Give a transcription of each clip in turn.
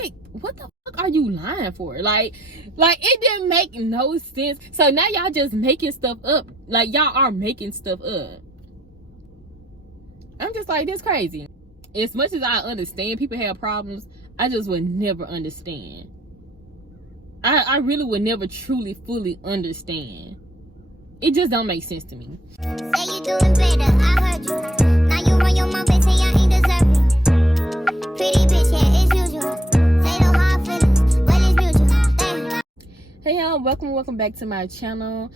like, what the fuck are you lying for? Like it didn't make no sense. So now y'all just making stuff up. Like, y'all are making stuff up. I'm just like, this crazy. As much as I understand people have problems, I just would never understand. I really would never truly, fully understand. It just don't make sense to me. Say you doing better, I heard you. Now you run your mouth and say I ain't deserving. Pretty bitch, yeah, it's usual. Say no hard feelings, well it's mutual. Hey y'all, welcome back to my channel.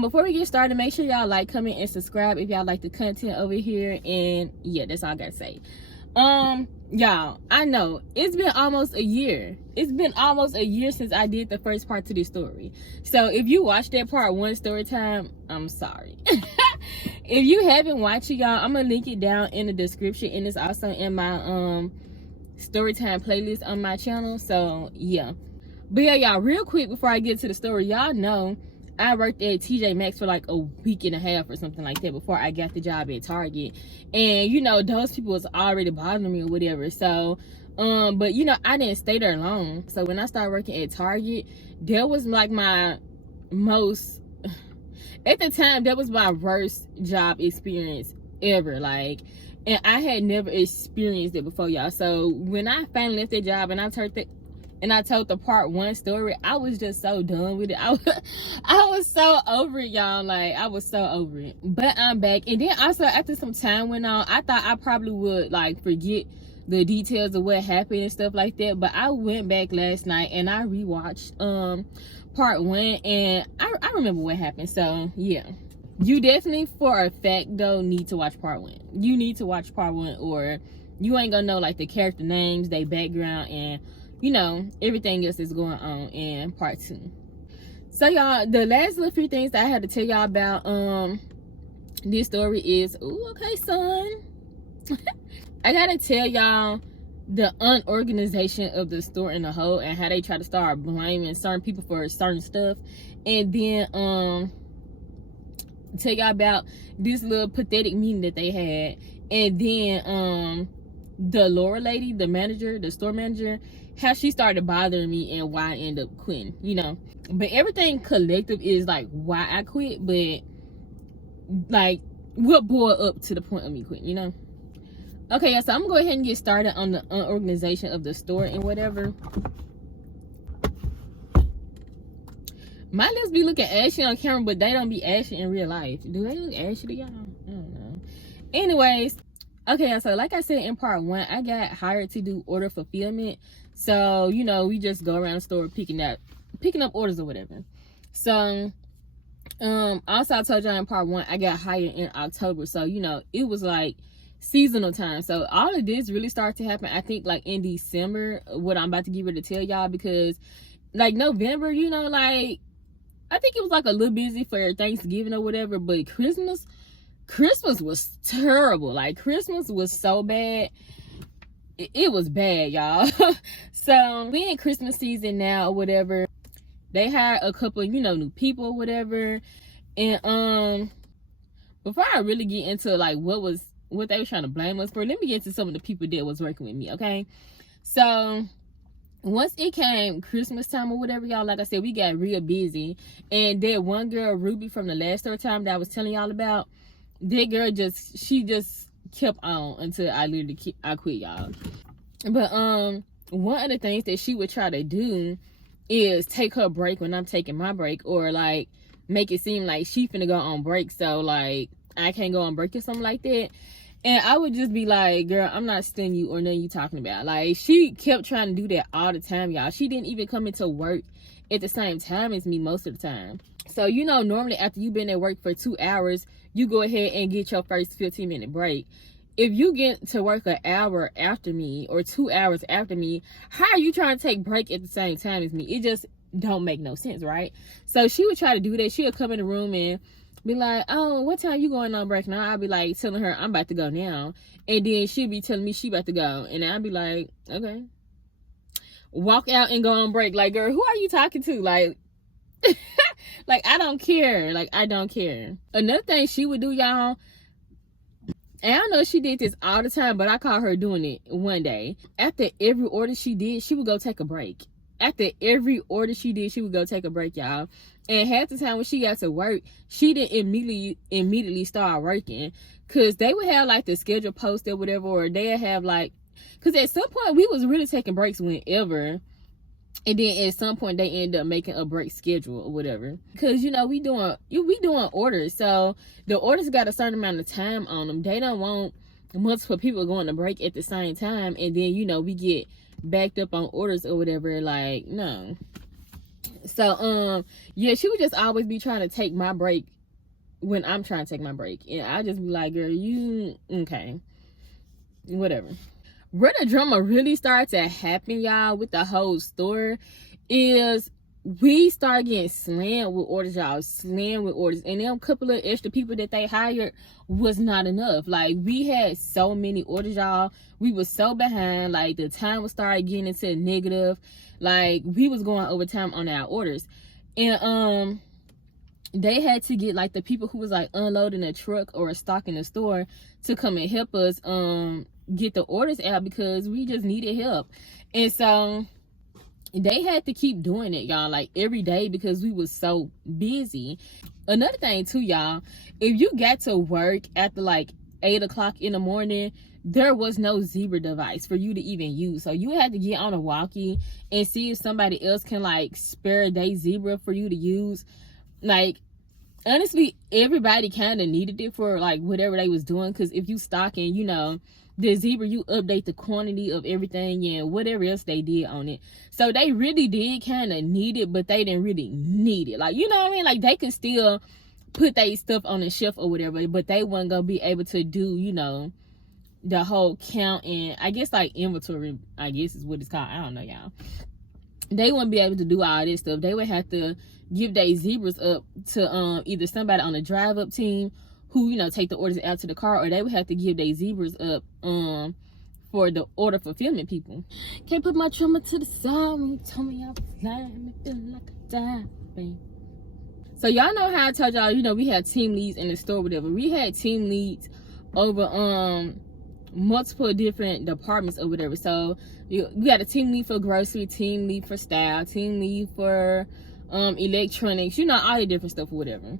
Before we get started, make sure y'all like, comment, and subscribe if y'all like the content over here. And yeah, that's all I gotta say. Y'all, I know it's been almost a year. It's been almost a year since I did the first part to this story. So if you watched that part one story time, I'm sorry. If you haven't watched it, y'all, I'm gonna link it down in the description, and it's also in my Storytime playlist on my channel. So yeah. But yeah, y'all, real quick before I get to the story, y'all know I worked at TJ Maxx for like a week and a half or something like that before I got the job at Target. And you know, those people was already bothering me or whatever. So but you know, I didn't stay there long. So when I started working at Target, that was like my most, at the time, that was my worst job experience ever. Like, and I had never experienced it before, y'all. So when I finally left that job and I told the part one story, I was just so done with it. I was so over it, y'all. Like, I was so over it. But I'm back. And then also, after some time went on, I thought I probably would like forget the details of what happened and stuff like that. But I went back last night and I rewatched part one, and I remember what happened. So yeah, you definitely for a fact though need to watch part one. You need to watch part one, or you ain't gonna know like the character names, their background, and you know, everything else is going on in part two. So y'all, the last little few things that I had to tell y'all about this story is, ooh, okay, son. I gotta tell y'all the unorganization of the store in the whole, and how they try to start blaming certain people for certain stuff. And then tell y'all about this little pathetic meeting that they had. And then the Laura lady, the manager, the store manager, how she started bothering me and why I ended up quitting, you know. But everything collective is like why I quit, but like what boiled up to the point of me quitting, you know. Okay, yeah, so I'm gonna go ahead and get started on the unorganization of the store and whatever. My lips be looking ashy on camera, but they don't be ashy in real life. Do they look ashy to y'all? I don't know. Anyways, okay, so like I said in part one, I got hired to do order fulfillment. So, you know, we just go around the store picking up orders or whatever. So also I told y'all in part one, I got hired in October. So, you know, it was like seasonal time. So all of this really started to happen, I think, like in December, what I'm about to get ready to tell y'all, because like November, you know, like I think it was like a little busy for Thanksgiving or whatever, but Christmas was terrible. Like, Christmas was so bad. It was bad, y'all. So we in Christmas season now or whatever. They hired a couple, you know, new people or whatever. And before I really get into like what they were trying to blame us for, let me get into some of the people that was working with me, okay? So once it came Christmas time or whatever, y'all, like I said, we got real busy. And that one girl, Ruby, from the last story time that I was telling y'all about, that girl she just kept on until I quit, y'all. But one of the things that she would try to do is take her break when I'm taking my break, or like make it seem like she finna go on break, so like I can't go on break or something like that. And I would just be like, girl, I'm not studying you or nothing you talking about. Like, she kept trying to do that all the time, y'all. She didn't even come into work at the same time as me most of the time. So, you know, normally after you've been at work for 2 hours, you go ahead and get your first 15-minute break. If you get to work an hour after me or 2 hours after me, how are you trying to take break at the same time as me? It just don't make no sense, right? So she would try to do that. She would come in the room and be like, oh, what time you going on break now? I'll be like telling her I'm about to go now. And then she'll be telling me she about to go. And I'll be like, okay. Walk out and go on break. Like, girl, who are you talking to? Like, like, I don't care. Like, I don't care. Another thing she would do, y'all, And I don't know if she did this all the time, but I caught her doing it one day. After every order she did, she would go take a break. After every order she did, she would go take a break, y'all. And half the time when she got to work, she didn't immediately start working. Because they would have like the schedule post or whatever, or they'd have like, because at some point we was really taking breaks whenever. And then at some point they end up making a break schedule or whatever. Because, you know, we doing orders. So the orders got a certain amount of time on them. They don't want multiple people going to break at the same time. And then, you know, we get backed up on orders or whatever. Like, no. So, yeah, she would just always be trying to take my break when I'm trying to take my break. And I just be like, girl, you, okay. Whatever. Where the drama really started to happen, y'all, with the whole store is we started getting slammed with orders, y'all. Slammed with orders. And them couple of extra people that they hired was not enough. Like, we had so many orders, y'all. We was so behind. Like, the time was started getting into negative. Like, we was going overtime on our orders. And, they had to get, like, the people who was, like, unloading a truck or a stock in the store to come and help us, get the orders out because we just needed help. And so they had to keep doing it, y'all, like every day because we was so busy. Another thing too, y'all, if you got to work after like 8 o'clock in the morning, there was no zebra device for you to even use. So you had to get on a walkie and see if somebody else can like spare their zebra for you to use. Like, honestly, everybody kind of needed it for like whatever they was doing, because if you stocking, you know, the zebra, you update the quantity of everything and whatever else they did on it. So they really did kind of need it, but they didn't really need it. Like, you know what I mean? Like, they can still put their stuff on the shelf or whatever, but they wasn't gonna be able to do, you know, the whole count and I guess like inventory, I guess is what it's called. I don't know, y'all. They wouldn't be able to do all this stuff. They would have to give their zebras up to either somebody on the drive up team who, you know, take the orders out to the car, or they would have to give their zebras up for the order fulfillment people. Can't put my trauma to the side when you told me I was lying, me feeling like a diamond. So y'all know how I told y'all, you know, we had team leads in the store, whatever. We had team leads over multiple different departments or whatever. So we got a team lead for grocery, team lead for style, team lead for electronics, you know, all the different stuff or whatever.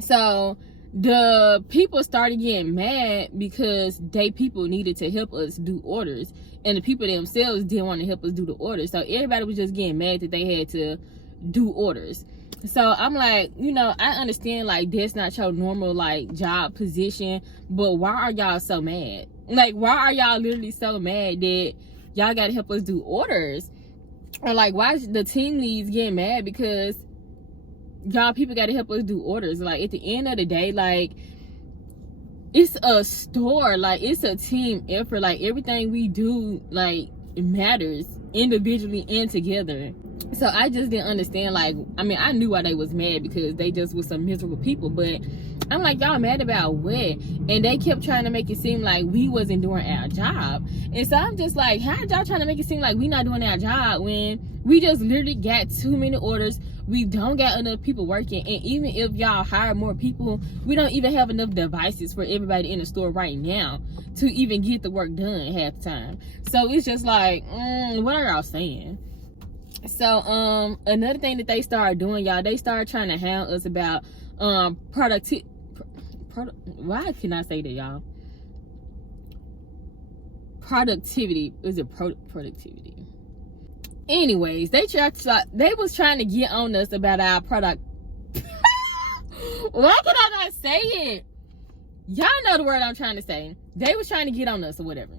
So the people started getting mad because people needed to help us do orders, and the people themselves didn't want to help us do the orders. So everybody was just getting mad that they had to do orders. So I'm like, you know, I understand like that's not your normal like job position, but why are y'all so mad? Like, why are y'all literally so mad that y'all gotta help us do orders? Or like, why is the team leads getting mad because y'all people gotta help us do orders? Like, at the end of the day, like, it's a store, like, it's a team effort. Like, everything we do, like, it matters individually and together. So I just didn't understand, like, I mean, I knew why they was mad because they just was some miserable people, but I'm like, y'all mad about what? And they kept trying to make it seem like we wasn't doing our job. And so I'm just like, how y'all trying to make it seem like we not doing our job when we just literally got too many orders? We don't got enough people working, and even if y'all hire more people, we don't even have enough devices for everybody in the store right now to even get the work done half the time. So it's just like, what are y'all saying? So another thing that they started doing, y'all, they started trying to hound us about why can I say that, y'all? Productivity. Is it productivity? Anyways, they was trying to get on us about our product. Why can I not say it? Y'all know the word I'm trying to say. They was trying to get on us or whatever.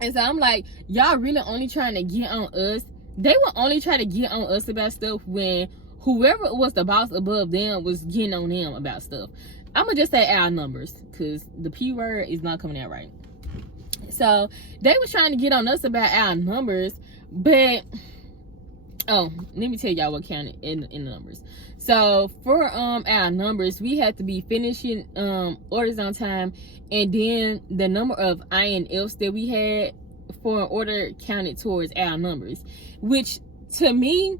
And so I'm like, y'all really only trying to get on us? They would only try to get on us about stuff when whoever was the boss above them was getting on them about stuff. I'm gonna just say our numbers, because the P word is not coming out right. So they was trying to get on us about our numbers, but let me tell y'all what counted in the numbers. So for our numbers, we had to be finishing orders on time, and then the number of INFs that we had for an order counted towards our numbers, which to me,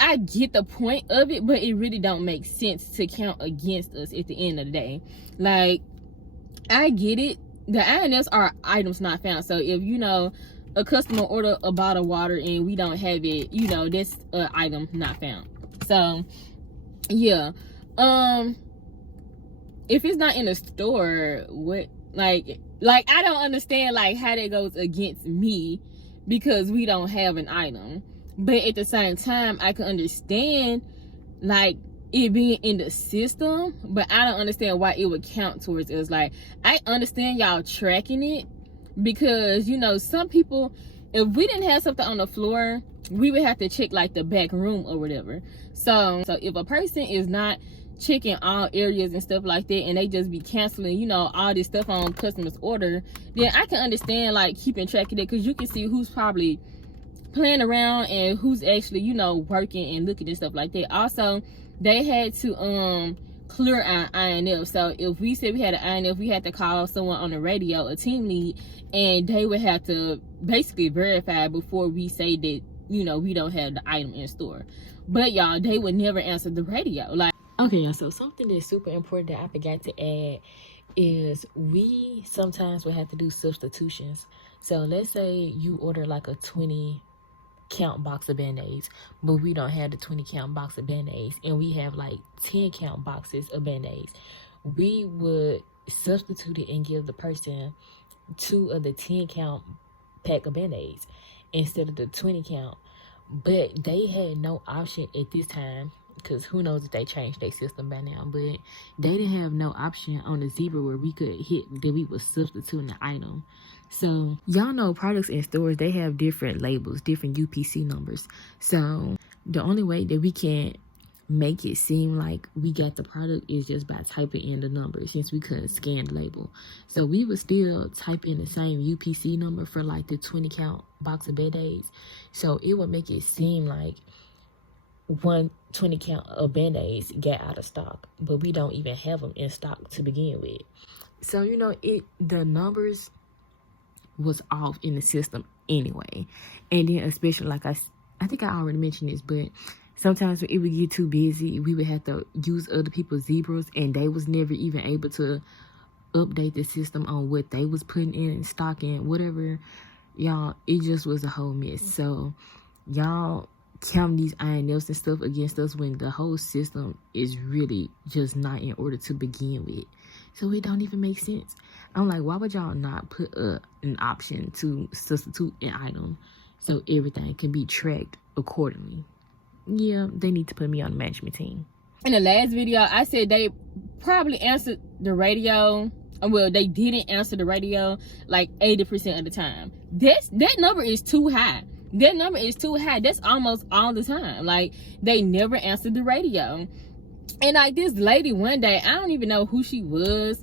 I get the point of it, but it really don't make sense to count against us at the end of the day. Like, I get it. The INFs are items not found. So if, you know, a customer order a bottle of water and we don't have it, you know, that's an item not found. So yeah. If it's not in the store, what, like I don't understand like how that goes against me because we don't have an item. But at the same time, I can understand like it being in the system, but I don't understand why it would count towards us. Like, I understand y'all tracking it because, you know, some people, if we didn't have something on the floor, we would have to check like the back room or whatever. So if a person is not checking all areas and stuff like that and they just be canceling, you know, all this stuff on customers' order, then I can understand like keeping track of it, because you can see who's probably playing around and who's actually, you know, working and looking and stuff like that. Also, they had to clear our INF. So if we said we had an INF, we had to call someone on the radio, a team lead, and they would have to basically verify before we say that, you know, we don't have the item in store. But y'all, they would never answer the radio. Like, okay, so something that's super important that I forgot to add is we sometimes will have to do substitutions. So let's say you order like a 20 count box of band-aids, but we don't have the 20 count box of band-aids and we have like 10 count boxes of band-aids. We would substitute it and give the person 2 of the 10 count pack of band-aids instead of the 20 count. But they had no option at this time, because who knows if they changed their system by now, but they didn't have no option on the zebra where we could hit that we was substituting the item. So y'all know products in stores, they have different labels, different UPC numbers. So the only way that we can make it seem like we got the product is just by typing in the number, since we couldn't scan the label. So we would still type in the same UPC number for like the 20 count box of Band-Aids. So it would make it seem like 120 count of Band-Aids got out of stock, but we don't even have them in stock to begin with. So, you know, the numbers was off in the system anyway. And then especially, like I think I already mentioned this, but sometimes when it would get too busy, we would have to use other people's zebras, and they was never even able to update the system on what they was putting in stock and whatever. Y'all, it just was a whole mess. So y'all count these INFs and stuff against us when the whole system is really just not in order to begin with. So it don't even make sense. I'm like, why would y'all not put an option to substitute an item so everything can be tracked accordingly? Yeah, they need to put me on the management team. In the last video, I said they probably answered the radio. Well, they didn't answer the radio like 80% of the time. That number is too high. That number is too high. That's almost all the time. Like, they never answered the radio. And like this lady one day, I don't even know who she was.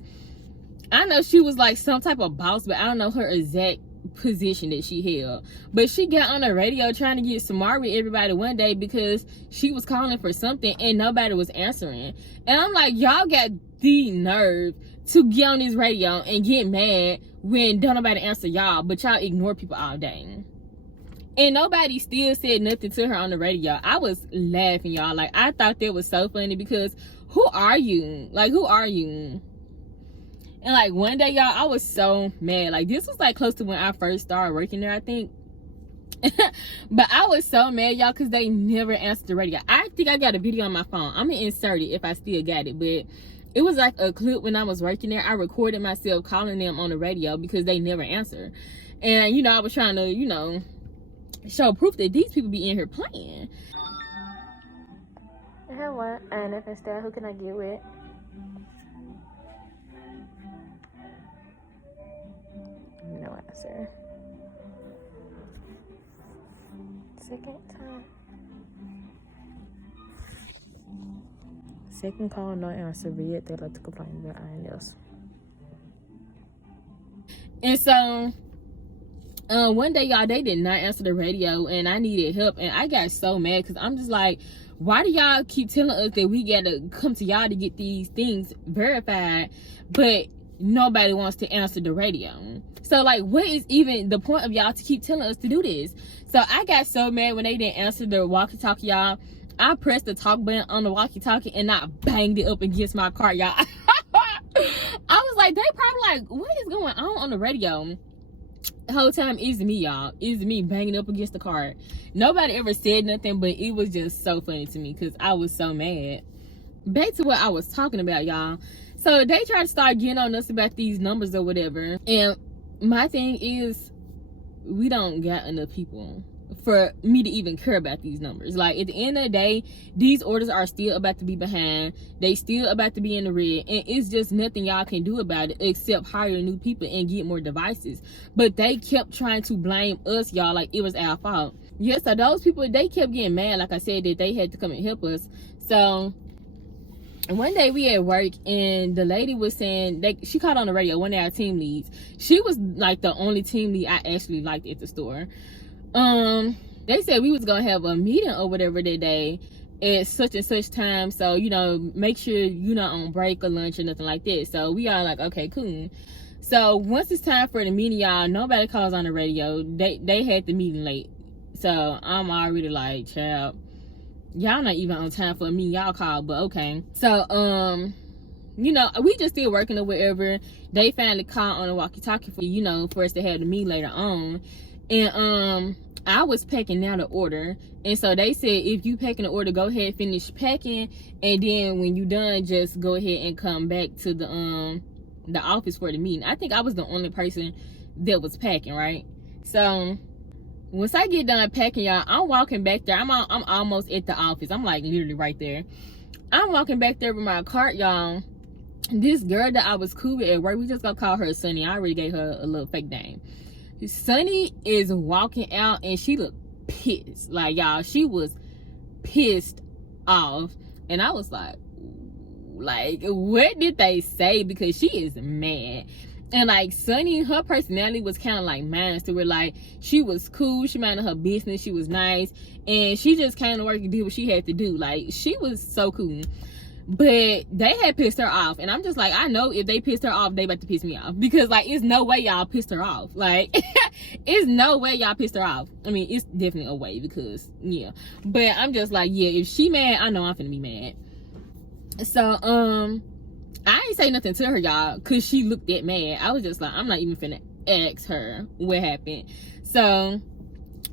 I know she was like some type of boss, but I don't know her exact position that she held. But she got on the radio trying to get smart with everybody one day because she was calling for something and nobody was answering. And I'm like, y'all got the nerve to get on this radio and get mad when don't nobody answer y'all, but y'all ignore people all day. And nobody still said nothing to her on the radio. I was laughing, y'all. Like, I thought that was so funny because who are you? Like, who are you? And like one day, y'all, I was so mad. Like, this was like close to when I first started working there, I think. But I was so mad, y'all, because they never answered the radio. I think I got a video on my phone. I'm gonna insert it if I still got it. But it was like a clip when I was working there. I recorded myself calling them on the radio because they never answered. And, you know, I was trying to, you know, show proof that these people be in here playing. Hello, and if instead, who can I get with? No answer. Second time. Second call, no answer. Yet they like to complain about INLs. And so one day, y'all, they did not answer the radio and I needed help, and I got so mad because I'm just like, why do y'all keep telling us that we gotta come to y'all to get these things verified, but nobody wants to answer the radio? So like, what is even the point of y'all to keep telling us to do this? So I got so mad when they didn't answer the walkie-talkie, y'all. I pressed the talk button on the walkie-talkie and I banged it up against my car, y'all. I was like, they probably like, what is going on the radio? The whole time is me, y'all. Is me banging up against the car. Nobody ever said nothing, but it was just so funny to me because I was so mad. Back to what I was talking about, y'all. So they tried to start getting on us about these numbers or whatever. And my thing is, we don't got enough people for me to even care about these numbers. Like, at the end of the day, these orders are still about to be behind. They still about to be in the red, and it's just nothing y'all can do about it except hire new people and get more devices. But they kept trying to blame us, y'all, like it was our fault. Yeah, so those people, they kept getting mad, like I said, that they had to come and help us. So one day we at work, and the lady was saying, she called on the radio, one of our team leads. She was like the only team lead I actually liked at the store. They said we was gonna have a meeting or whatever that day at such and such time, so you know, make sure you're not on break or lunch or nothing like that. So we all like, okay, cool. So once it's time for the meeting, y'all, nobody calls on the radio. They had the meeting late, so I'm already like, child, y'all not even on time for a meeting, y'all called, but okay. So you know, we just still working or whatever. They finally called on the walkie-talkie for, you know, for us to have the meeting later on. And I was packing now the order, and so they said, if you packing the order, go ahead, finish packing, and then when you done, just go ahead and come back to the office for the meeting. I think I was the only person that was packing, right? So once I get done packing, y'all, I'm walking back there. I'm almost at the office. I'm like literally right there. I'm walking back there with my cart, y'all. This girl that I was cool with at work, we just gonna call her Sunny. I already gave her a little fake name. Sunny is walking out, and she looked pissed. Like, y'all, she was pissed off. And I was like, what did they say? Because she is mad. And like, Sunny, her personality was kind of like mine. So we're like, she was cool, she minded her business, she was nice, and she just came to work and did what she had to do. Like, she was so cool. But they had pissed her off, and I'm just like, I know if they pissed her off, they about to piss me off, because like, it's no way y'all pissed her off. Like, it's no way y'all pissed her off. I mean, it's definitely a way, because yeah, but I'm just like, yeah, if she mad, I know I'm finna be mad. So I ain't say nothing to her, y'all, because she looked that mad. I was just like, I'm not even finna ask her what happened. So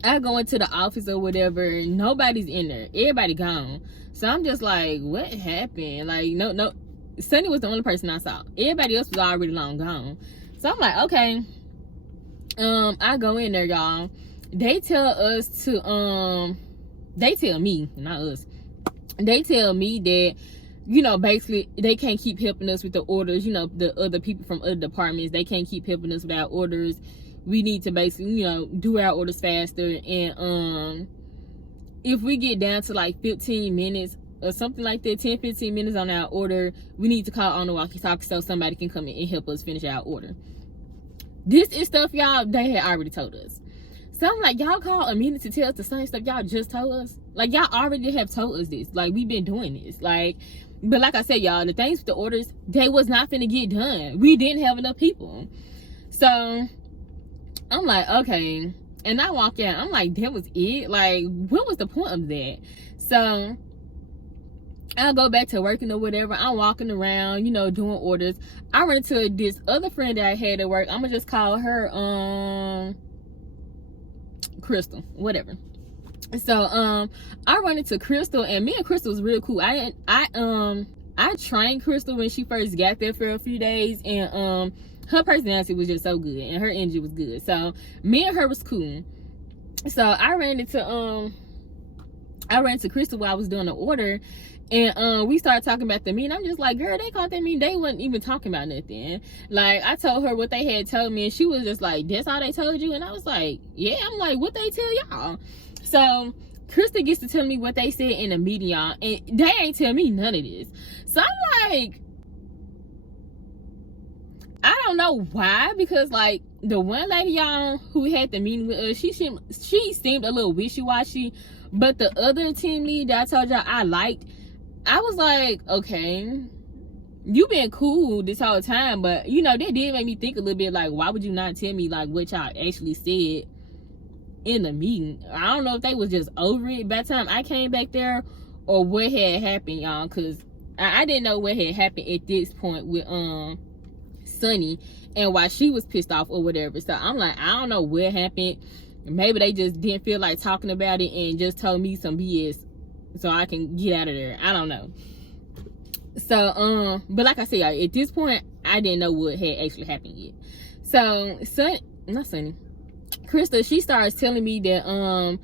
I go into the office or whatever, nobody's in there, everybody gone. So I'm just like, what happened? Like, no, Sunny was the only person I saw. Everybody else was already long gone. So I'm like, okay. I go in there, y'all. They tell us to, they tell me, not us. They tell me that, you know, basically, they can't keep helping us with the orders. You know, the other people from other departments, they can't keep helping us with our orders. We need to basically, you know, do our orders faster. And, if we get down to like 15 minutes or something like that, 10-15 minutes on our order, we need to call on the walkie-talkie so somebody can come in and help us finish our order. This is stuff, y'all, they had already told us. So I'm like, y'all call a minute to tell us the same stuff y'all just told us? Like, y'all already have told us this. Like, we've been doing this. Like, but like I said, y'all, the things with the orders, they was not finna get done. We didn't have enough people. So I'm like, okay. And I walk out, I'm like, that was it? Like, what was the point of that? So I'll go back to working or whatever. I'm walking around, you know, doing orders. I run into this other friend that I had at work. I'm gonna just call her Crystal, whatever. So I run into Crystal, and me and Crystal was real cool. I trained Crystal when she first got there for a few days, and her personality was just so good, and her energy was good. So me and her was cool. So I ran into Crystal while I was doing the order, and we started talking about the meeting. I'm just like, girl, they called that meeting. They wasn't even talking about nothing. Like, I told her what they had told me, and she was just like, that's all they told you? And I was like, yeah. I'm like, what they tell y'all? So Crystal gets to tell me what they said in the meeting, y'all, and they ain't tell me none of this. So I'm like, I don't know why, because like the one lady, y'all, who had the meeting with us, she seemed a little wishy-washy, but the other team lead that I told y'all I liked, I was like, okay, you been cool this whole time, but you know, that did make me think a little bit, like, why would you not tell me like what y'all actually said in the meeting? I don't know if they was just over it by the time I came back there, or what had happened, y'all, because I didn't know what had happened at this point with Sunny and why she was pissed off or whatever. So I'm like, I don't know what happened. Maybe they just didn't feel like talking about it and just told me some BS so I can get out of there. I don't know. So but like I said, at this point I didn't know what had actually happened yet. So Krista, she starts telling me that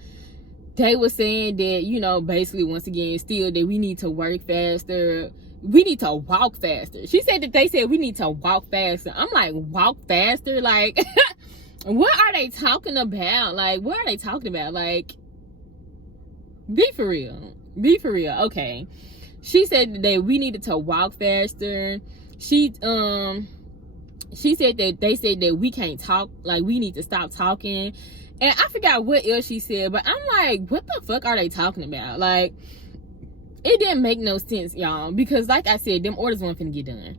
they were saying that, you know, basically once again still that we need to work faster, we need to walk faster. She said that they said we need to walk faster. I'm like, walk faster? Like what are they talking about? Like, what are they talking about? Like, be for real. Okay. She said that we needed to walk faster. She said that they said that we can't talk, like we need to stop talking. And I forgot what else she said, but I'm like, what the fuck are they talking about? Like, it didn't make no sense, y'all, because like I said, them orders weren't finna get done.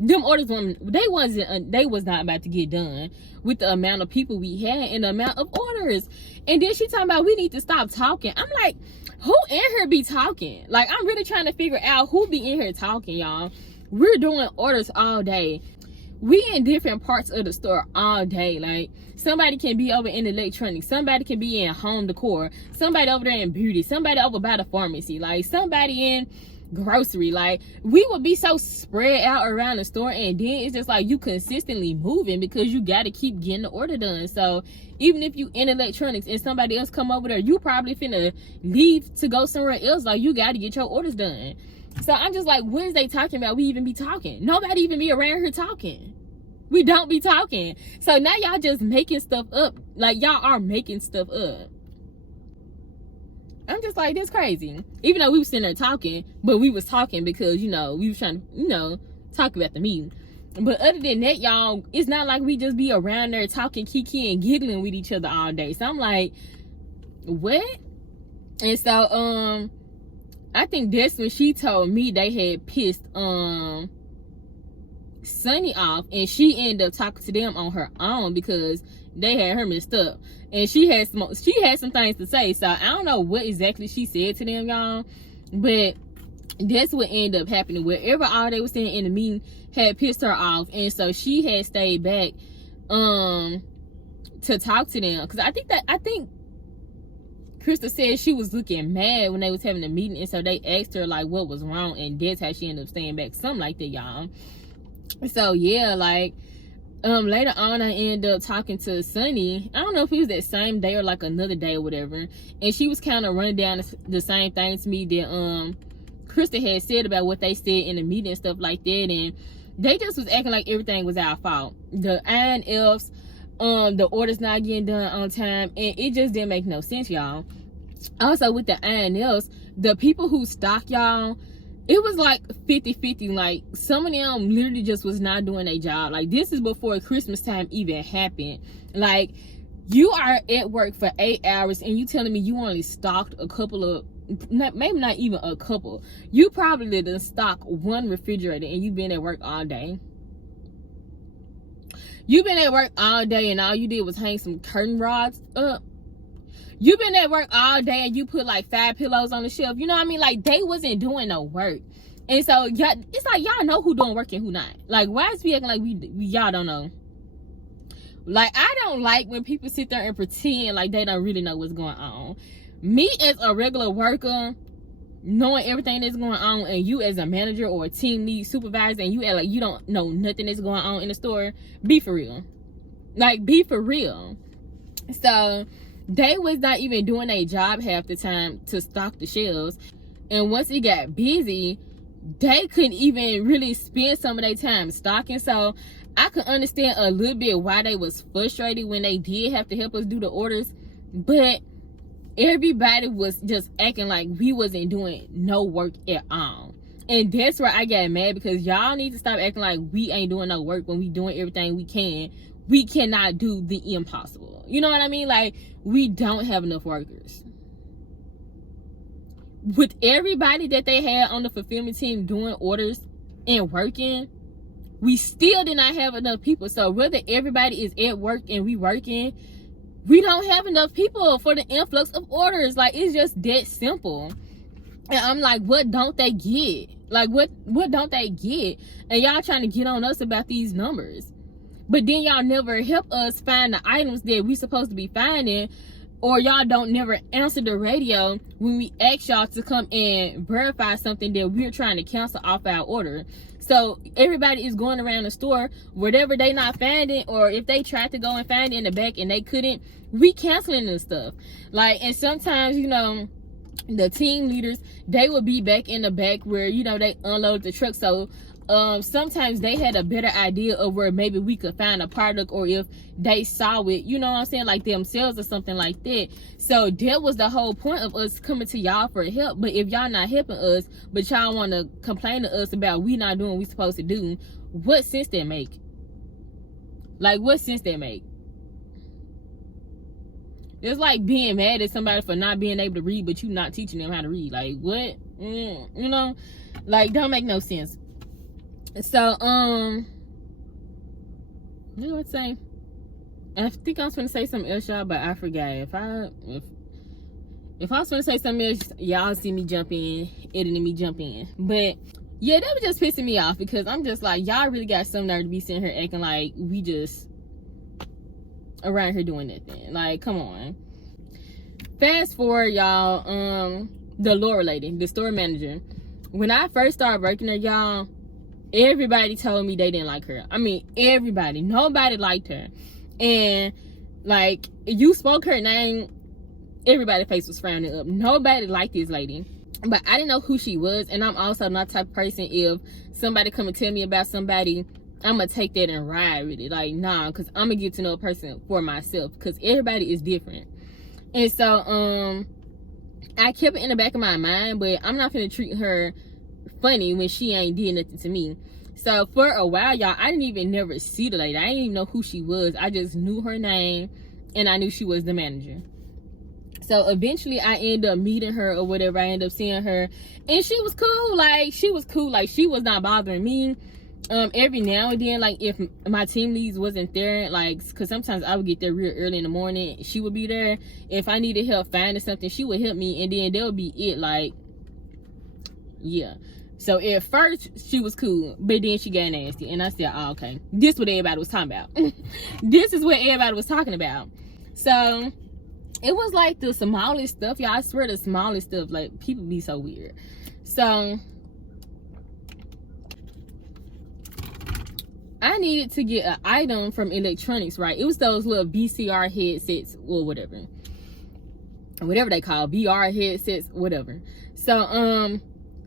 Them orders they was not about to get done with the amount of people we had and the amount of orders. And then she talking about we need to stop talking. I'm like, who in here be talking? Like, I'm really trying to figure out who be in here talking, y'all. We're doing orders all day. We in different parts of the store all day. Like, somebody can be over in electronics, somebody can be in home decor, somebody over there in beauty, somebody over by the pharmacy, like somebody in grocery. Like, we would be so spread out around the store, and then it's just like you consistently moving because you got to keep getting the order done. So even if you in electronics and somebody else come over there, you probably finna leave to go somewhere else. Like, you got to get your orders done. So I'm just like, what is they talking about? We even be talking? Nobody even be around here talking. We don't be talking. So now y'all just making stuff up. Like, y'all are making stuff up. I'm just like, that's crazy. Even though we was sitting there talking, but we was talking because, you know, we was trying to, you know, talk about the meeting. But other than that, y'all, it's not like we just be around there talking, kiki, and giggling with each other all day. So I'm like, what? And so, I think that's when she told me they had pissed Sunny off, and she ended up talking to them on her own because they had her messed up, and she had some things to say. So I don't know what exactly she said to them, y'all, but that's what ended up happening. Wherever all they were saying in the meeting had pissed her off, and so she had stayed back to talk to them, because I think Krista said she was looking mad when they was having a meeting, and so they asked her like what was wrong, and that's how she ended up staying back, something like that, y'all. So yeah, like later on I ended up talking to Sunny. I don't know if it was that same day or like another day or whatever, and she was kind of running down the same thing to me that Krista had said about what they said in the meeting and stuff like that, and they just was acting like everything was our fault. The INFs, the orders not getting done on time, and it just didn't make no sense, y'all. Also with the INFs, the people who stock y'all, it was like 50-50. Like, some of them literally just was not doing their job. Like, this is before Christmas time even happened. Like, you are at work for 8 hours and you telling me you only stocked a couple of, maybe not even a couple, you probably didn't stock one refrigerator, and you've been at work all day. You've been at work all day and all you did was hang some curtain rods up. You've been at work all day and you put like 5 pillows on the shelf. You know what I mean? Like, they wasn't doing no work. And so y'all, it's like y'all know who doing work and who not. Like, why is we acting like we y'all don't know? Like, I don't like when people sit there and pretend like they don't really know what's going on. Me as a regular worker, knowing everything that's going on, and you as a manager or a team lead supervisor, and you act like you don't know nothing that's going on in the store, be for real. Like, be for real. So they was not even doing their job half the time to stock the shelves, and once it got busy, they couldn't even really spend some of their time stocking. So I could understand a little bit why they was frustrated when they did have to help us do the orders, but everybody was just acting like we wasn't doing no work at all. And that's where I got mad, because y'all need to stop acting like we ain't doing no work when we doing everything we can. We cannot do the impossible. You know what I mean? Like, we don't have enough workers. With everybody that they had on the fulfillment team doing orders and working, we still did not have enough people. So whether everybody is at work and we working, we don't have enough people for the influx of orders. Like, it's just that simple. And I'm like, what don't they get? Like, what don't they get? And y'all trying to get on us about these numbers. But then y'all never help us find the items that we supposed to be finding, or y'all don't never answer the radio when we ask y'all to come and verify something that we're trying to cancel off our order. So everybody is going around the store, whatever they not finding, or if they tried to go and find it in the back and they couldn't, we canceling this stuff. Like, and sometimes, you know, the team leaders, they will be back in the back where, you know, they unload the truck. So sometimes they had a better idea of where maybe we could find a product, or if they saw it, you know what I'm saying, like themselves or something like that. So that was the whole point of us coming to y'all for help. But if y'all not helping us, but y'all want to complain to us about we not doing what we supposed to do, what sense that make? Like, what sense that make? It's like being mad at somebody for not being able to read, but you not teaching them how to read. Like, what? You know, like, don't make no sense. So, you know what I'm saying? I think I was going to say something else, y'all, but I forgot. If I was going to say something else, y'all see me jump in, editing me jump in. But yeah, that was just pissing me off, because I'm just like, y'all really got some nerve to be sitting here acting like we just around here doing nothing. Like, come on. Fast forward, y'all, the Laura lady, the store manager. When I first started working there, y'all, everybody told me they didn't like her. I mean, everybody. Nobody liked her. And, like, you spoke her name, everybody's face was frowning up. Nobody liked this lady. But I didn't know who she was. And I'm also not the type of person, if somebody come and tell me about somebody, I'm going to take that and ride with it. Like, nah, because I'm going to get to know a person for myself. Because everybody is different. And so, I kept it in the back of my mind, but I'm not going to treat her funny when she ain't did nothing to me. So for a while, y'all, I didn't even never see the lady. I didn't even know who she was. I just knew her name, and I knew she was the manager. So eventually I ended up meeting her or whatever. I ended up seeing her, and she was cool. Like, she was cool. Like, she was not bothering me. Every now and then, like, if my team leads wasn't there, like, because sometimes I would get there real early in the morning, she would be there. If I needed help finding something, she would help me, and then that would be it. Like, yeah. So at first she was cool, but then she got nasty, and I said, oh, okay, this is what everybody was talking about. This is what everybody was talking about. So it was like the smallest stuff, y'all. I swear, the smallest stuff. Like, people be so weird. So I needed to get an item from electronics, right? It was those little VCR headsets or whatever they call VR headsets, whatever. So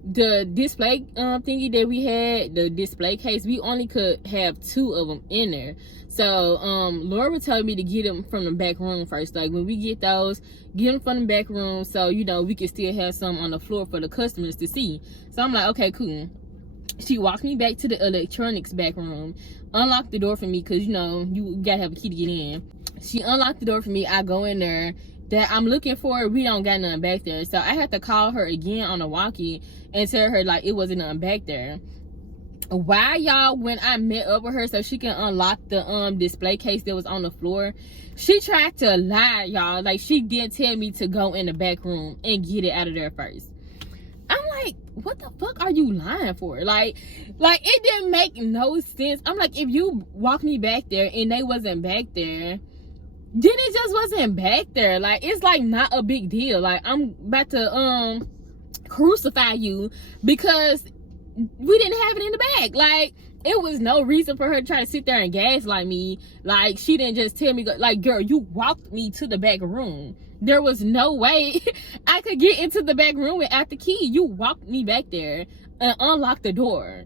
the display thingy that we had, the display case, we only could have 2 of them in there. So Laura told me to get them from the back room first. Like, when we get those, get them from the back room, so, you know, we can still have some on the floor for the customers to see. So I'm like, okay, cool. She walked me back to the electronics back room, unlocked the door for me, because, you know, you gotta have a key to get in. She unlocked the door for me. I go in there. That I'm looking for, we don't got nothing back there. So I had to call her again on the walkie and tell her, like, it wasn't nothing back there. Why, y'all, when I met up with her so she can unlock the display case that was on the floor, she tried to lie, y'all. Like, she did tell me to go in the back room and get it out of there first. I'm like, what the fuck are you lying for? Like it didn't make no sense. I'm like, if you walked me back there and they wasn't back there, then it just wasn't back there. Like, it's like not a big deal. Like, I'm about to crucify you because we didn't have it in the back. Like, it was no reason for her to try to sit there and gaslight me. Like, she didn't just tell me, like, girl, you walked me to the back room. There was no way I could get into the back room without the key. You walked me back there and unlocked the door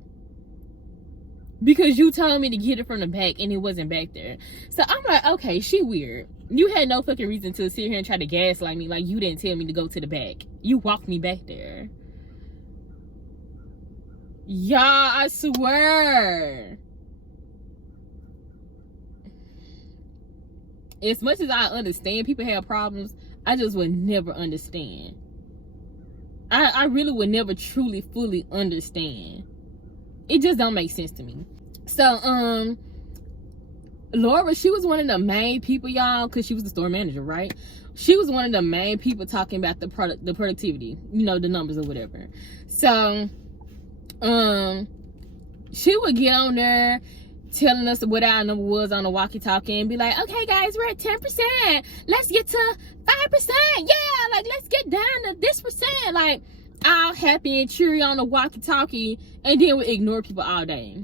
because you told me to get it from the back and it wasn't back there. So I'm like, okay, she weird. You had no fucking reason to sit here and try to gaslight me. Like, you didn't tell me to go to the back. You walked me back there. Y'all, I swear. As much as I understand people have problems, I just would never understand. I really would never truly, fully understand. It just don't make sense to me. So, Laura, she was one of the main people, y'all, because she was the store manager, right? She was one of the main people talking about the productivity, you know, the numbers or whatever. So she would get on there telling us what our number was on the walkie-talkie and be like, okay guys, we're at 10%, let's get to 5%, yeah, like let's get down to this percent, like all happy and cheery on the walkie-talkie, and then we ignore people all day.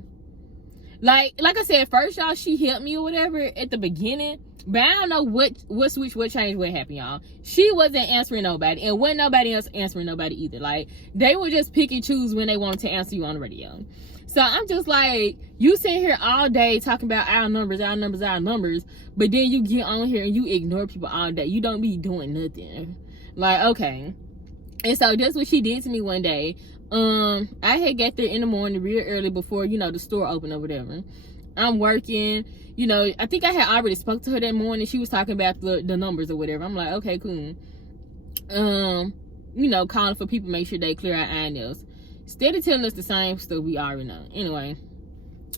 Like I said, first y'all, she helped me or whatever at the beginning, but I don't know what switch, what changed, what happened, y'all. She wasn't answering nobody, and wasn't nobody else answering nobody either. Like, they would just pick and choose when they wanted to answer you on the radio. So I'm just like, you sit here all day talking about our numbers, but then you get on here and you ignore people all day. You don't be doing nothing. Like, okay. And so that's what she did to me one day. I had got there in the morning real early before, you know, the store opened or whatever. I'm working, you know, I think I had already spoke to her that morning. She was talking about the numbers or whatever. I'm like, okay, cool. You know, calling for people, make sure they clear our eye nails. Instead of telling us the same stuff we already know. Anyway,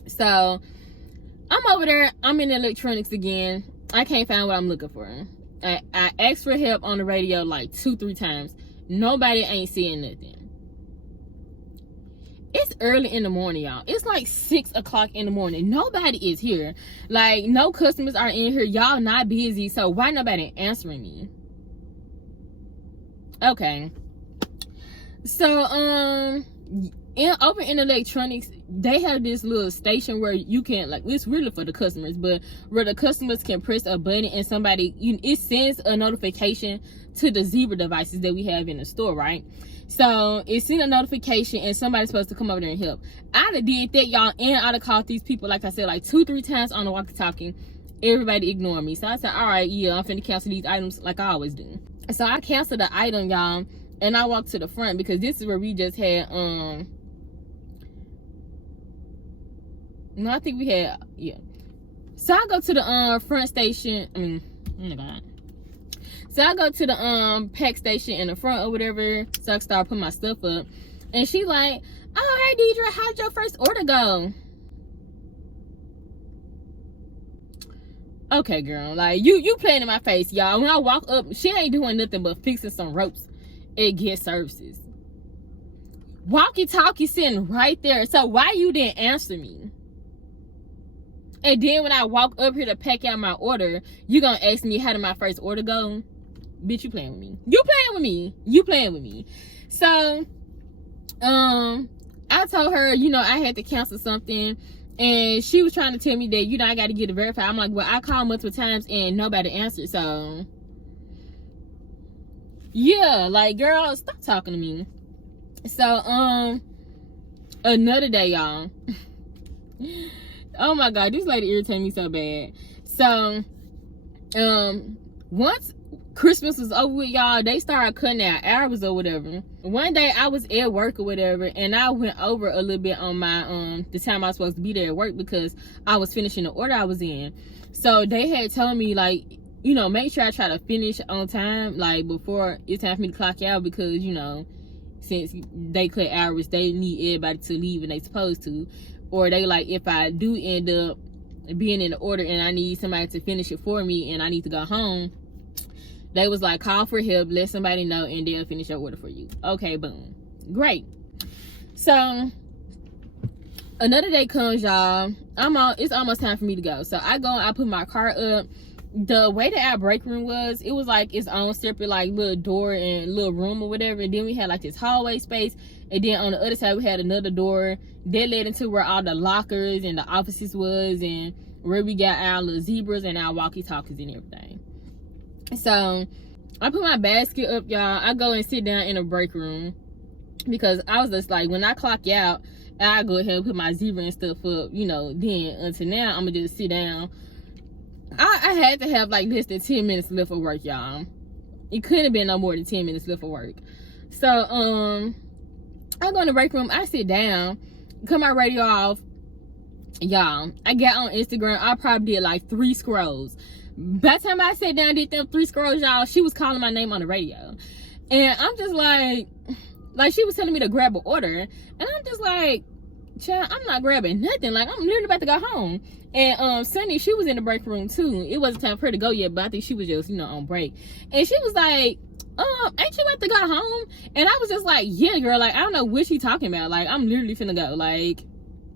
so I'm over there. I'm in electronics again. I can't find what I'm looking for. I asked for help on the radio like 2-3 times. Nobody ain't saying nothing. It's early in the morning, y'all. It's like 6 o'clock in the morning. Nobody is here. Like, no customers are in here. Y'all not busy. So why nobody answering me? Okay. So, over in electronics, they have this little station where you can, like, it's really for the customers, but where the customers can press a button and somebody, it sends a notification to the Zebra devices that we have in the store, right? So it sent a notification and somebody's supposed to come over there and help. I'd have did that, y'all, and I'd have called these people, like I said, like 2-3 times on the walkie-talkie. Everybody ignored me. So I said, all right, yeah, I'm finna cancel these items like I always do. So I canceled the item, y'all, and I walked to the front because this is where we just had, no, I think we had, yeah. So I go to the front station, oh my God. So I go to the pack station in the front or whatever, so I can start putting my stuff up. And she like, oh, hey Deidre, how'd your first order go? Okay, girl, like you playing in my face, y'all. When I walk up, she ain't doing nothing but fixing some ropes at Guest Services. Walkie-talkie sitting right there. So why you didn't answer me? And then when I walk up here to pack out my order, you gonna ask me how did my first order go? Bitch, you playing with me. You playing with me. You playing with me. So, I told her, you know, I had to cancel something. And she was trying to tell me that, you know, I got to get it verified. I'm like, well, I called multiple times and nobody answered. So, yeah, like, girl, stop talking to me. So, another day, y'all. Oh my God, this lady irritated me so bad. So, once Christmas was over with, y'all, they started cutting out hours or whatever. One day I was at work or whatever, and I went over a little bit on my the time I was supposed to be there at work because I was finishing the order I was in. So they had told me, like, you know, make sure I try to finish on time, like before it's time for me to clock out, because, you know, since they cut hours, they need everybody to leave and they supposed to. Or they like, if I do end up being in the order and I need somebody to finish it for me and I need to go home, they was like, call for help, let somebody know, and they'll finish your order for you. Okay, boom. Great. So, another day comes, y'all. It's almost time for me to go. So, I go, I put my car up. The way that our break room was, it was like its own separate, like, little door and little room or whatever. And then we had, like, this hallway space. And then on the other side, we had another door that led into where all the lockers and the offices was, and where we got our little Zebras and our walkie-talkies and everything. So I put my basket up, y'all. I go and sit down in a break room because I was just like, when I clock out, I go ahead and put my Zebra and stuff up, you know. Then until now, I'm gonna just sit down. I had to have like less than 10 minutes left of work, y'all. It couldn't have been no more than 10 minutes left of work. So I go in the break room, I sit down, cut my radio off, y'all. I got on Instagram. I probably did like 3 scrolls. By the time I sat down and did them 3 scrolls, y'all, she was calling my name on the radio. And I'm just like she was telling me to grab an order. And I'm just like, child, I'm not grabbing nothing. Like, I'm literally about to go home. And Sunny, she was in the break room too. It wasn't time for her to go yet, but I think she was just, on break. And she was like, ain't you about to go home? And I was just like, yeah, girl, like, I don't know what she talking about. Like, I'm literally finna go. Like,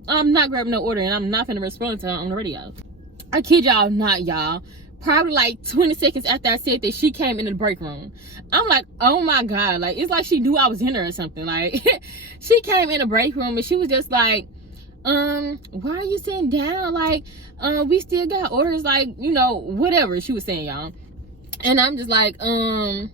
I'm not grabbing no order, and I'm not finna respond to her on the radio. I kid y'all not, y'all. Probably like 20 seconds after I said that, she came into the break room. I'm like, oh my God. Like, it's like she knew I was in there or something. Like, she came in the break room and she was just like, why are you sitting down? Like, we still got orders, like, whatever she was saying, y'all. And I'm just like, I'm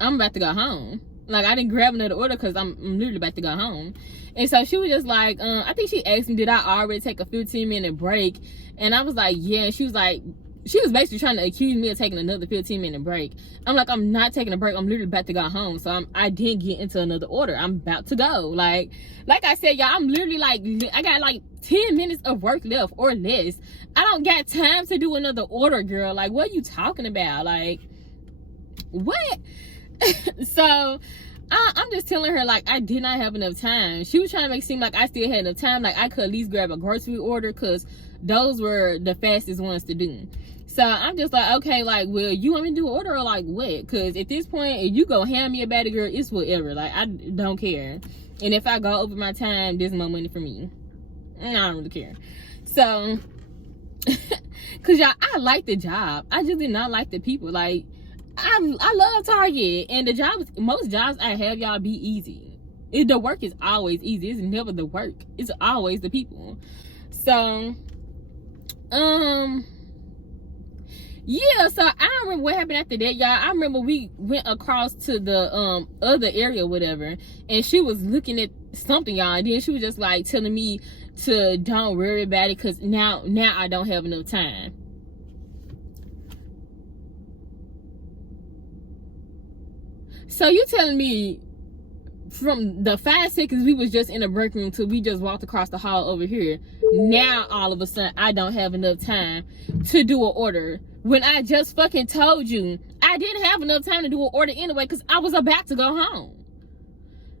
about to go home. Like, I didn't grab another order because I'm literally about to go home. And so she was just like, I think she asked me, did I already take a 15-minute break? And I was like, yeah. And she was like, she was basically trying to accuse me of taking another 15-minute break. I'm like, I'm not taking a break. I'm literally about to go home. So I didn't get into another order. I'm about to go. Like I said, y'all, I'm literally like, I got like 10 minutes of work left or less. I don't got time to do another order, girl. Like, what are you talking about? Like, what? So I'm just telling her, like, I did not have enough time. She was trying to make it seem like I still had enough time. Like, I could at least grab a grocery order because those were the fastest ones to do. So I'm just like, okay, like, well, you want me to do an order or like what? Because at this point, if you go hand me a baddie, girl, it's whatever. Like, I don't care. And if I go over my time, there's more money for me. I don't really care. So, because y'all, I like the job. I just did not like the people. Like, I love Target. And the jobs, most jobs I have, y'all, be easy. The work is always easy. It's never the work. It's always the people. So, yeah, so I don't remember what happened after that, y'all. I remember we went across to the other area, whatever, and she was looking at something, y'all. And then she was just like telling me to don't worry about it because now I don't have enough time. So you telling me from the 5 seconds we was just in the break room till we just walked across the hall over here, now all of a sudden I don't have enough time to do an order when I just fucking told you I didn't have enough time to do an order anyway because I was about to go home.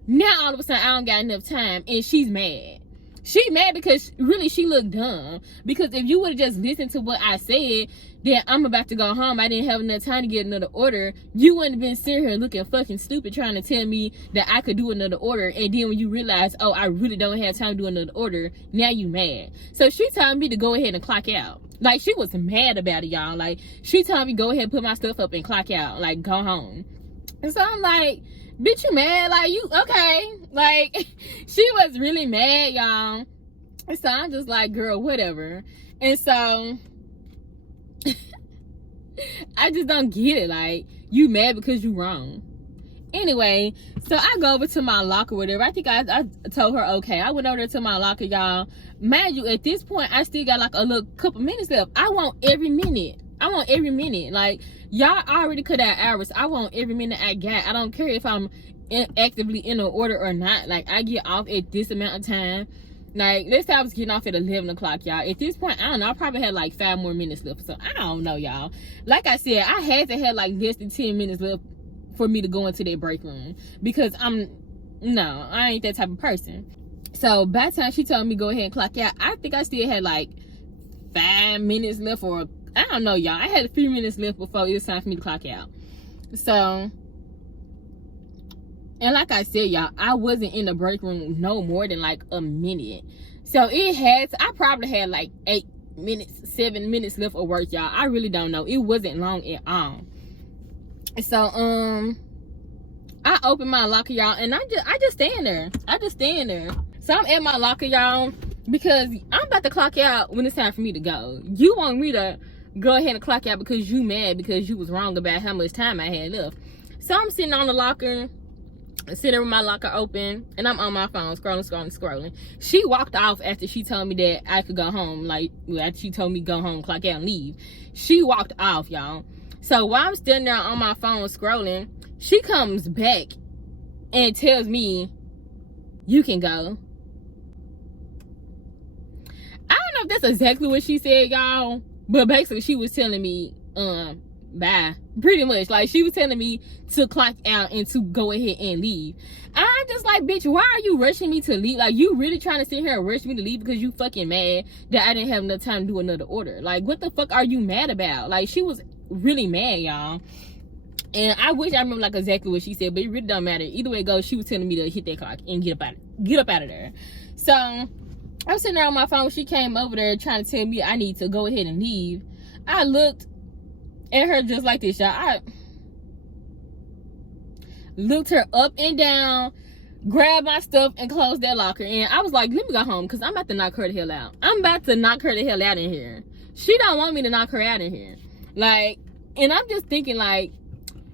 Now all of a sudden I don't got enough time and she's mad. She mad because really she looked dumb. Because if you would have just listened to what I said, that I'm about to go home, I didn't have enough time to get another order, you wouldn't have been sitting here looking fucking stupid trying to tell me that I could do another order. And then when you realize, oh, I really don't have time to do another order, now you mad. So she told me to go ahead and clock out. Like, she was mad about it, y'all. Like, she told me go ahead and put my stuff up and clock out. Like, go home. And so I'm like, bitch, you mad? Like, you, okay. Like, she was really mad, y'all. And so I'm just like, girl, whatever. And so I just don't get it. Like, you mad because you wrong. Anyway, so I go over to my locker, whatever. I think I told her, okay. I went over there to my locker, y'all. Mind you, at this point, I still got like a little couple minutes left. I want every minute. I want every minute. Like, y'all already cut out hours. I want every minute I got. I don't care if I'm actively in an order or not. Like, I get off at this amount of time. Like, let's say I was getting off at 11 o'clock, y'all. At this point, I don't know. I probably had like 5 more minutes left. So, I don't know, y'all. Like I said, I had to have like less than 10 minutes left for me to go into that break room. Because no, I ain't that type of person. So, by the time she told me go ahead and clock out, I think I still had like 5 minutes left, or I don't know, y'all. I had a few minutes left before it was time for me to clock out. So, and like I said, y'all, I wasn't in the break room no more than like a minute. So I probably had like 8 minutes, 7 minutes left of work, y'all. I really don't know. It wasn't long at all. So, I opened my locker, y'all, and I just stand there. So I'm at my locker, y'all, because I'm about to clock out when it's time for me to go. You want me to go ahead and clock out because you mad because you was wrong about how much time I had left. So I'm sitting on the locker, sitting with my locker open, and I'm on my phone scrolling. She walked off after she told me that I could go home. Like, after she told me go home, clock out, and leave. She walked off, y'all. So while I'm standing there on my phone scrolling, she comes back and tells me, you can go. I don't know if that's exactly what she said, y'all, but basically she was telling me, bye. Pretty much. Like, she was telling me to clock out and to go ahead and leave. I'm just like, bitch, why are you rushing me to leave? Like, you really trying to sit here and rush me to leave because you fucking mad that I didn't have enough time to do another order? Like, what the fuck are you mad about? Like, she was really mad, y'all. And I wish I remember like exactly what she said, but it really don't matter. Either way it goes, she was telling me to hit that clock and get up out of there. So I was sitting there on my phone. She came over there trying to tell me I need to go ahead and leave. I looked at her just like this, y'all. I looked her up and down, grabbed my stuff, and closed that locker. And I was like, let me go home because I'm about to knock her the hell out. I'm about to knock her the hell out in here. She don't want me to knock her out in here. Like, and I'm just thinking, like,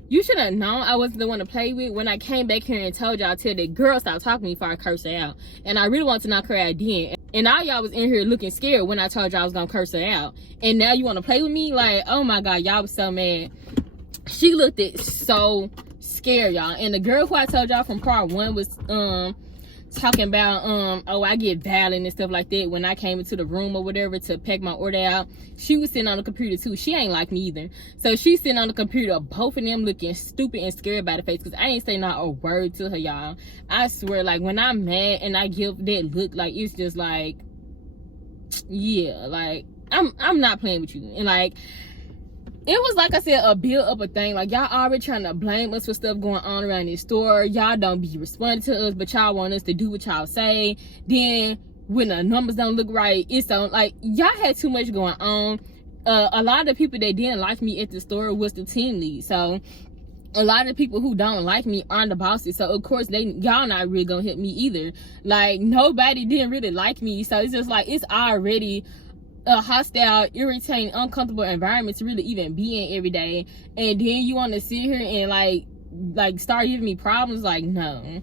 you should have known I wasn't the one to play with when I came back here and told y'all, tell that girl stop talking to me before I curse her out. And I really wanted to knock her out then. And all y'all was in here looking scared when I told y'all I was gonna curse her out. And now you want to play with me? Like, oh my God, y'all was so mad. She looked so scared, y'all. And the girl who I told y'all from part 1 was talking about oh, I get violent and stuff like that when I came into the room or whatever to pack my order out. She was sitting on the computer too. She ain't like me either. So she's sitting on the computer, both of them looking stupid and scared by the face, because I ain't say not a word to her, y'all. I swear, like, when I'm mad and I give that look, like, it's just like, yeah, like, I'm not playing with you. And like, it was, like I said, a build up a thing. Like, y'all already trying to blame us for stuff going on around this store. Y'all don't be responding to us, but y'all want us to do what y'all say. Then when the numbers don't look right, it's on. Like, y'all had too much going on. A lot of the people that didn't like me at the store was the team lead. So a lot of people who don't like me aren't the bosses. So of course y'all not really gonna help me either. Like, nobody didn't really like me. So it's just like, it's already a hostile, irritating, uncomfortable environment to really even be in every day. And then you want to sit here and like start giving me problems? Like, no.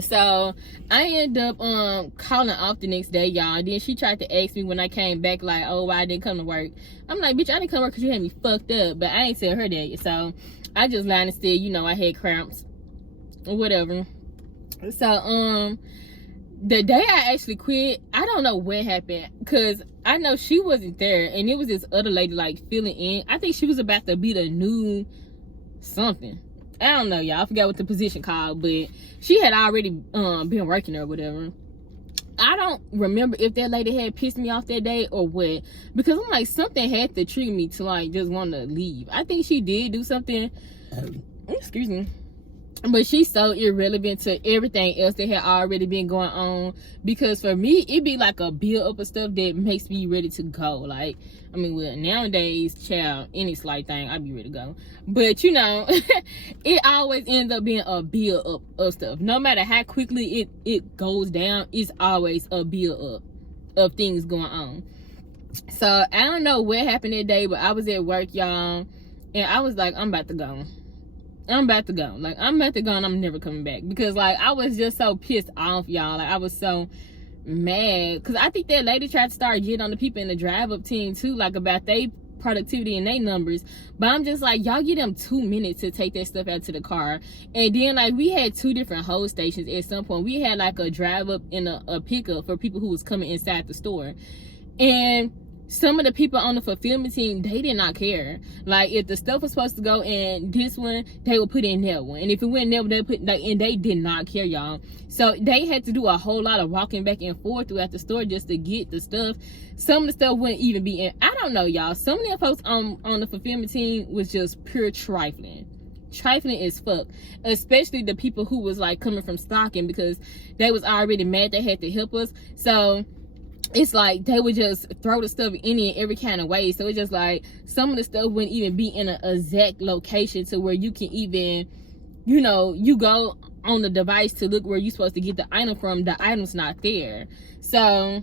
So I ended up calling off the next day, y'all. Then she tried to ask me when I came back, like, oh, why I didn't come to work. I'm like, bitch, I didn't come to work because you had me fucked up. But I ain't tell her that. So I just lied and said, you know, I had cramps or whatever. So the day I actually quit, I don't know what happened, because I know she wasn't there, and it was this other lady like filling in. I think she was about to be the new something. I don't know, y'all. I forgot what the position called, but she had already been working there or whatever. I don't remember if that lady had pissed me off that day or what, because I'm like, something had to trigger me to like just want to leave. I think she did do something. Excuse me. But she's so irrelevant to everything else that had already been going on, because for me, it be like a build up of stuff that makes me ready to go. Like, I mean, well, nowadays, child, any slight thing, I'd be ready to go. But, you know, it always ends up being a build up of stuff. No matter how quickly it goes down, it's always a build up of things going on. So, I don't know what happened that day, but I was at work, y'all, and I was like, I'm about to go. I'm about to go. Like, I'm about to go and I'm never coming back. Because, like, I was just so pissed off, y'all. Like, I was so mad. Because I think that lady tried to start getting on the people in the drive-up team, too. Like, about their productivity and their numbers. But I'm just like, y'all give them 2 minutes to take that stuff out to the car. And then, like, we had 2 different hold stations at some point. We had, like, a drive-up and a pickup for people who was coming inside the store. And some of the people on the fulfillment team, they did not care. Like, if the stuff was supposed to go in this one, they would put in that one. And if it went in that one, they put, like, and they did not care, y'all. So they had to do a whole lot of walking back and forth throughout the store just to get the stuff. Some of the stuff wouldn't even be in. I don't know, y'all. Some of the folks on the fulfillment team was just pure trifling. Trifling as fuck. Especially the people who was, like, coming from stocking, because they was already mad they had to help us. So it's like they would just throw the stuff in every kind of way. So it's just like some of the stuff wouldn't even be in an exact location to where you can even, you know, you go on the device to look where you're supposed to get the item from. The item's not there. So,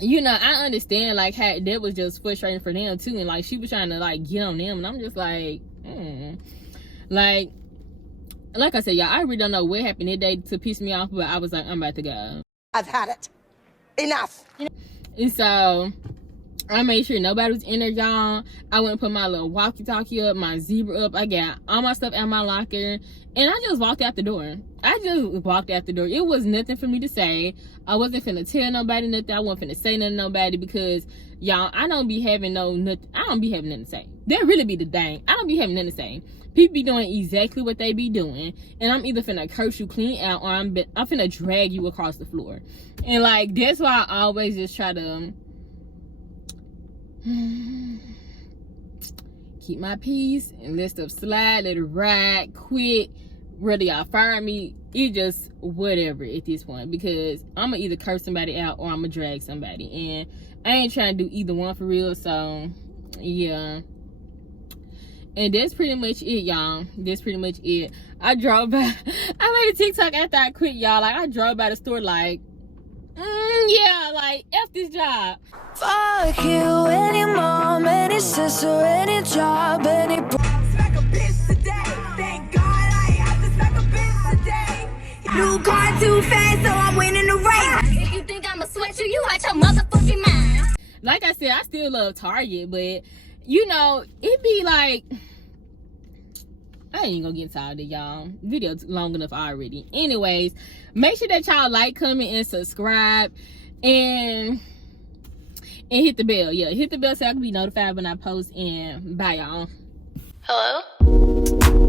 you know, I understand like how that was just frustrating for them too. And like she was trying to like get on them. And I'm just like, like I said, y'all, I really don't know what happened that day to piss me off. But I was like, I'm about to go. I've had it. Enough. And so I made sure nobody was in there, y'all. I went and put my little walkie-talkie up, my zebra up. I got all my stuff out my locker, and I just walked out the door. I just walked out the door. It was nothing for me to say. I wasn't finna tell nobody nothing. I wasn't finna say nothing to nobody, because y'all, I don't be having nothing to say. That really be the thing. I don't be having nothing to say. People be doing exactly what they be doing, and I'm either finna curse you clean out, or I'm finna drag you across the floor. And like, that's why I always just try to keep my peace and let stuff slide, let it ride, quit. Whether y'all fire me, it just whatever at this point, because I'm gonna either curse somebody out or I'm gonna drag somebody, and I ain't trying to do either one for real. So yeah. And that's pretty much it, y'all. That's pretty much it. I drove by. I made a TikTok after I quit, y'all. Like, I drove by the store like, yeah, like, F this job. Fuck you, any mom, any sister, any job, any Smack a bitch today. Thank God I have to smack a bitch today. New car too fast, so I'm winning the race. If you think I'ma sweat you, you out your motherfucking mind. Like I said, I still love Target, but you know, it be like, I ain't gonna get into all that, y'all. Video's long enough already. Anyways, make sure that y'all like, comment, and subscribe, and hit the bell. Yeah, hit the bell so I can be notified when I post. And bye, y'all. Hello?